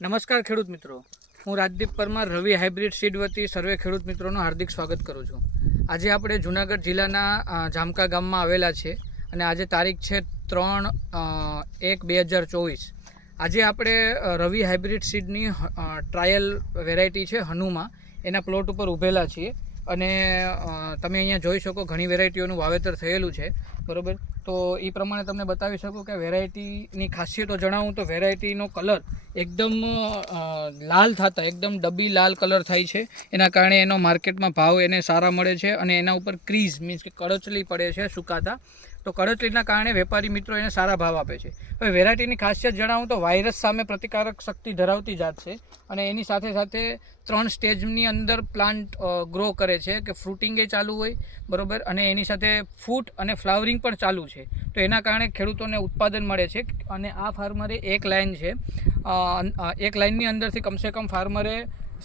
નમસ્કાર ખેડૂત મિત્રો, હું રાજદીપ પરમાર રવિ હાઇબ્રિડ સીડ વતી સર્વે ખેડૂત મિત્રોનું હાર્દિક સ્વાગત કરું છું। આજે આપણે જૂનાગઢ જિલ્લાના જામકા ગામમાં આવેલા છે અને આજે તારીખ છે 3/1/2024। આજે આપણે રવિ હાઇબ્રિડ સીડની ટ્રાયલ વેરાયટી છે હનુમા, એના પ્લોટ ઉપર ઊભેલા છીએ અને તમે અહીંયા જોઈ શકો ઘણી વેરાયટીઓનું વાવેતર થયેલું છે, બરાબર। તો એ પ્રમાણે તમને બતાવી શકું કે વેરાયટીની ખાસિયતો જણાવું તો વેરાયટીનો કલર એકદમ લાલ થતા એકદમ ડબ્બી લાલ કલર થાય છે, એના કારણે એનો માર્કેટમાં ભાવ એને સારા મળે છે અને એના ઉપર ક્રીઝ મીન્સ કે કળચલી પડે છે સુકાતા, તો કળચલીના કારણે વેપારી મિત્રો એને સારા ભાવ આપે છે। હવે વેરાયટીની ખાસિયત જણાવું તો વાયરસ સામે પ્રતિકારક શક્તિ ધરાવતી જાત છે અને એની સાથે સાથે 3 સ્ટેજની અંદર પ્લાન્ટ ગ્રો કરે છે કે ફ્રૂટિંગ એ ચાલુ હોય, બરાબર, અને એની સાથે ફૂટ અને ફ્લાવરિંગ પણ ચાલુ છે, તો એના કારણે ખેડૂતોને ઉત્પાદન મળે છે। અને આ ફાર્મરે એક લાઇન છે, એક લાઇનની અંદરથી કમસે કમ ફાર્મરે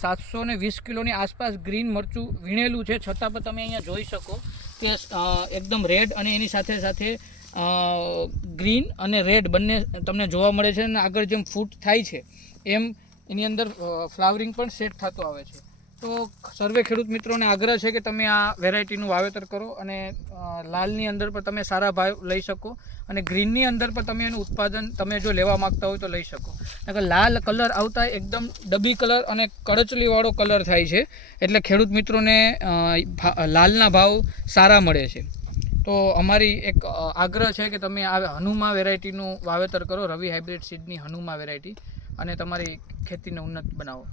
720 કિલોની આસપાસ ગ્રીન મરચું વીણેલું છે, છતાં પણ તમે અહીંયા જોઈ શકો કે એકદમ રેડ અને એની સાથે સાથે ગ્રીન અને રેડ બંને તમને જોવા મળે છે અને આગળ જેમ ફૂટ થાય છે એમ એની અંદર ફ્લાવરિંગ પણ સેટ થતો આવે છે। તો સર્વે ખેડૂત મિત્રોને આગ્રહ છે કે તમે આ વેરાયટીનું વાવેતર કરો અને લાલની અંદર પણ તમે સારા ભાવ લઈ શકો અને ગ્રીનની અંદર પણ તમે એનું ઉત્પાદન તમે જો લેવા માગતા હોય તો લઈ શકો। નકર લાલ કલર આવતા એકદમ ડબ્બી કલર અને કળચલીવાળો કલર થાય છે, એટલે ખેડૂત મિત્રોને લાલના ભાવ સારા મળે છે। તો અમારી એક આગ્રહ છે કે તમે આ હનુમા વેરાયટીનું વાવેતર કરો, રવિ હાઇબ્રિડ સીડની હનુમા વેરાયટી, અને તમારી ખેતીને ઉન્નત બનાવો।